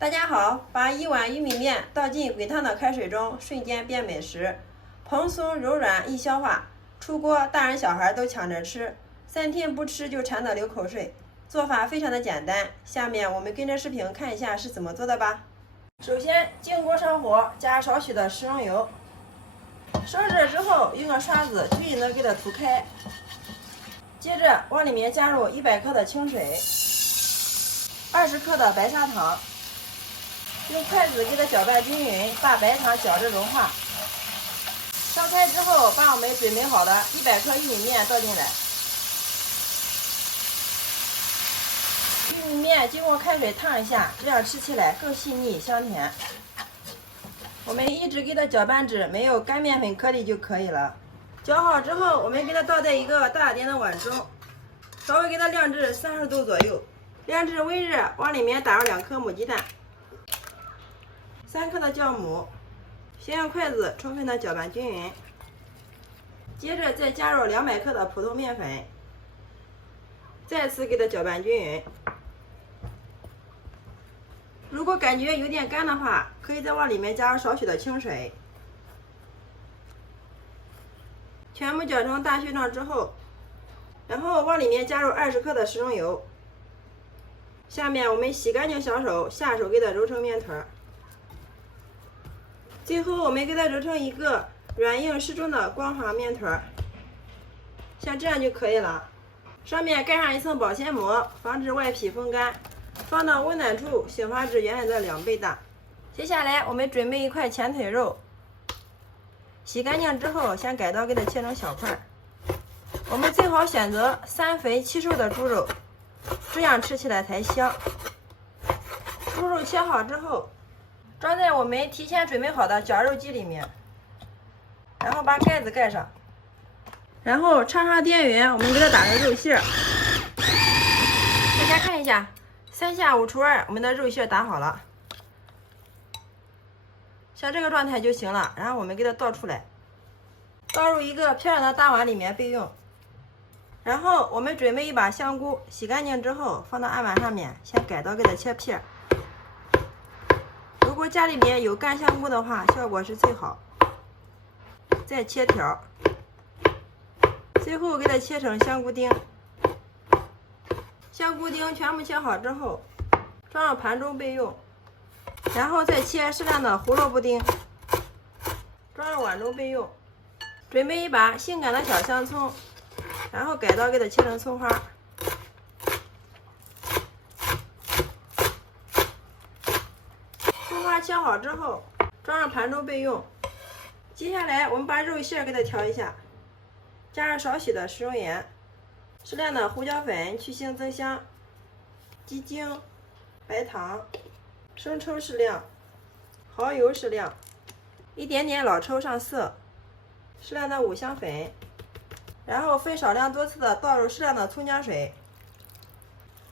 大家好，把一碗玉米面倒进滚烫的开水中，瞬间变美食，蓬松柔软易消化，出锅大人小孩都抢着吃，3天不吃就馋得流口水。做法非常的简单，下面我们跟着视频看一下是怎么做的吧。首先进锅上火，加少许的食用油，烧热之后用个刷子均匀的给它涂开，接着往里面加入100克的清水，20克的白砂糖。用筷子给它搅拌均匀，把白糖搅至融化。烧开之后，把我们准备好的100克玉米面倒进来。玉米面经过开水烫一下，这样吃起来更细腻香甜。我们一直给它搅拌至没有干面粉颗粒就可以了。搅好之后，我们给它倒在一个大点的碗中，稍微给它晾至30度左右，晾至微热，往里面打入2颗母鸡蛋。3克的酵母，先用筷子充分的搅拌均匀，接着再加入200克的普通面粉，再次给它搅拌均匀。如果感觉有点干的话，可以再往里面加入少许的清水。全部搅成大絮状之后，然后往里面加入20克的食用油。下面我们洗干净小手，下手给它揉成面团。最后我们给它揉成一个软硬适中的光滑面团，像这样就可以了。上面盖上一层保鲜膜，防止外皮风干，放到温暖处醒发至原来的2倍大。接下来我们准备一块前腿肉，洗干净之后先改刀给它切成小块。我们最好选择3肥7瘦的猪肉，这样吃起来才香。猪肉切好之后，装在我们提前准备好的绞肉机里面，然后把盖子盖上，然后插上电源，我们给它打成肉馅。大家看一下，3下5除2，我们的肉馅打好了，像这个状态就行了。然后我们给它倒出来，倒入一个漂亮的大碗里面备用。然后我们准备一把香菇，洗干净之后放到案板上面，先改刀给它切片。如果家里面有干香菇的话，效果是最好。再切条，最后给它切成香菇丁。香菇丁全部切好之后，装入盘中备用。然后再切适量的胡萝卜丁，装入碗中备用。准备一把性感的小香葱，然后改刀给它切成葱花。葱花切好之后，装入盘中备用。接下来我们把肉馅给它调一下，加入少许的食用盐，适量的胡椒粉去腥增香，鸡精、白糖、生抽适量，蚝油适量，一点点老抽上色，适量的五香粉，然后分少量多次的倒入适量的葱姜水，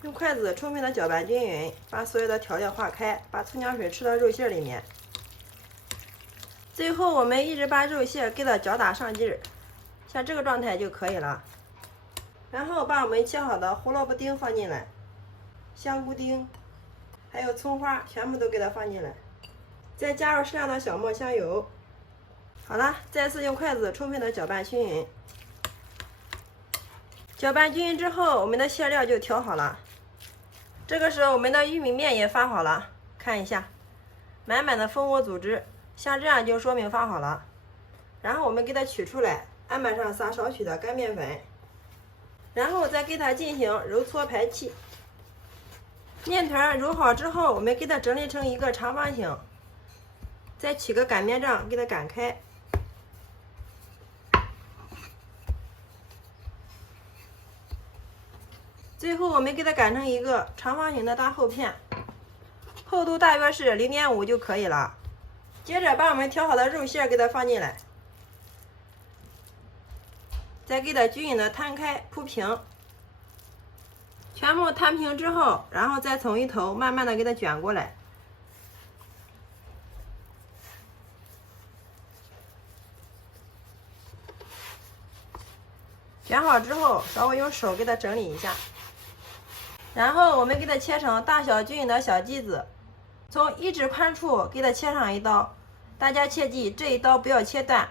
用筷子充分的搅拌均匀，把所有的调料化开，把葱姜水吃到肉馅里面。最后我们一直把肉馅给它搅打上劲儿，像这个状态就可以了。然后把我们切好的胡萝卜丁放进来，香菇丁，还有葱花全部都给它放进来，再加入适量的小磨香油。好了，再次用筷子充分的搅拌均匀。搅拌均匀之后，我们的馅料就调好了。这个时候我们的玉米面也发好了，看一下，满满的蜂窝组织，像这样就说明发好了。然后我们给它取出来，案板上撒少许的干面粉，然后再给它进行揉搓排气。面团揉好之后，我们给它整理成一个长方形，再取个擀面杖给它擀开。最后我们给它擀成一个长方形的大厚片，厚度大约是0.5就可以了。接着把我们调好的肉馅给它放进来，再给它均匀的摊开铺平。全部摊平之后，然后再从一头慢慢的给它卷过来。卷好之后，稍微用手给它整理一下。然后我们给它切成大小均匀的小剂子，从1指宽处给它切上一刀，大家切记这一刀不要切断。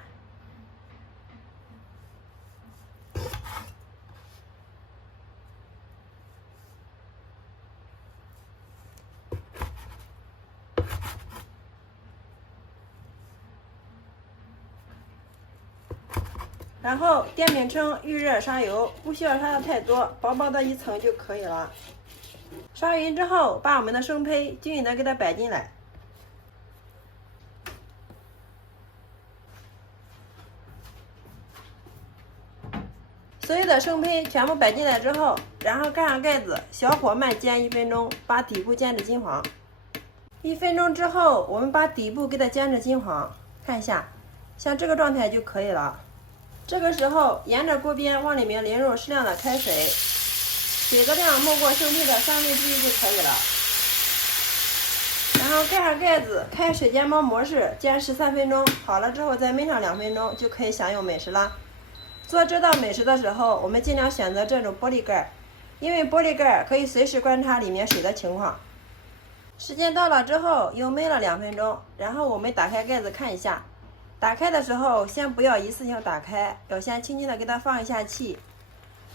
然后电饼铛预热刷油，不需要刷的太多，薄薄的一层就可以了。刷匀之后，把我们的生胚均匀的给它摆进来。所有的生胚全部摆进来之后，然后盖上盖子，小火慢煎1分钟，把底部煎至金黄。1分钟之后，我们把底部给它煎至金黄，看一下，像这个状态就可以了。这个时候，沿着锅边往里面淋入适量的开水，水的量没过生胚的1/3就可以了。然后盖上盖子，开水煎包模式，煎13分钟。好了之后再焖上2分钟，就可以享用美食啦。做这道美食的时候，我们尽量选择这种玻璃盖，因为玻璃盖可以随时观察里面水的情况。时间到了之后，又焖了2分钟，然后我们打开盖子看一下。打开的时候，先不要一次性打开，要先轻轻的给它放一下气，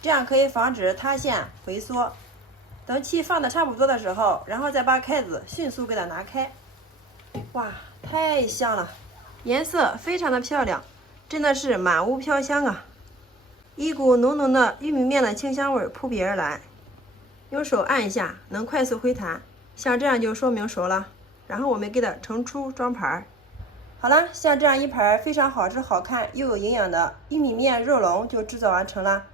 这样可以防止塌陷回缩。等气放的差不多的时候，然后再把盖子迅速给它拿开。哇，太香了，颜色非常的漂亮，真的是满屋飘香啊！一股浓浓的玉米面的清香味扑鼻而来，用手按一下，能快速回弹，像这样就说明熟了。然后我们给它盛出装盘。好了，像这样一盘非常好吃、好看又有营养的玉米面肉龙就制作完成了，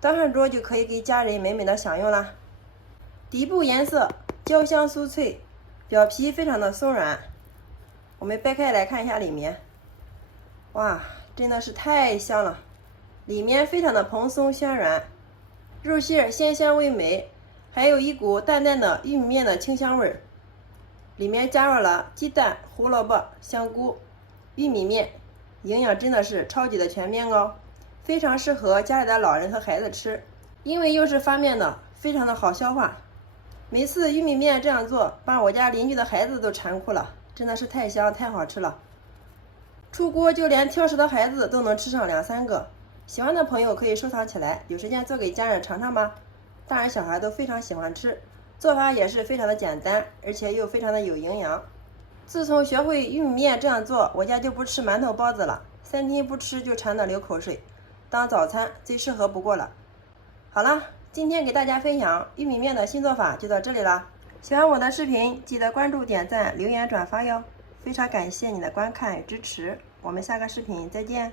端上桌就可以给家人美美的享用了。底部颜色焦香酥脆，表皮非常的松软。我们掰开来看一下里面，哇，真的是太香了，里面非常的蓬松暄软，肉馅鲜香味美，还有一股淡淡的玉米面的清香味儿。里面加入了鸡蛋、胡萝卜、香菇、玉米面，营养真的是超级的全面哦，非常适合家里的老人和孩子吃，因为又是发面的，非常的好消化。每次玉米面这样做，把我家邻居的孩子都馋哭了，真的是太香太好吃了。出锅就连挑食的孩子都能吃上2-3个，喜欢的朋友可以收藏起来，有时间做给家人尝尝吧。大人小孩都非常喜欢吃，做法也是非常的简单，而且又非常的有营养。自从学会玉米面这样做，我家就不吃馒头包子了，3天不吃就馋得流口水，当早餐最适合不过了。好了，今天给大家分享玉米面的新做法就到这里了。喜欢我的视频，记得关注、点赞、留言、转发哟！非常感谢你的观看与支持，我们下个视频再见。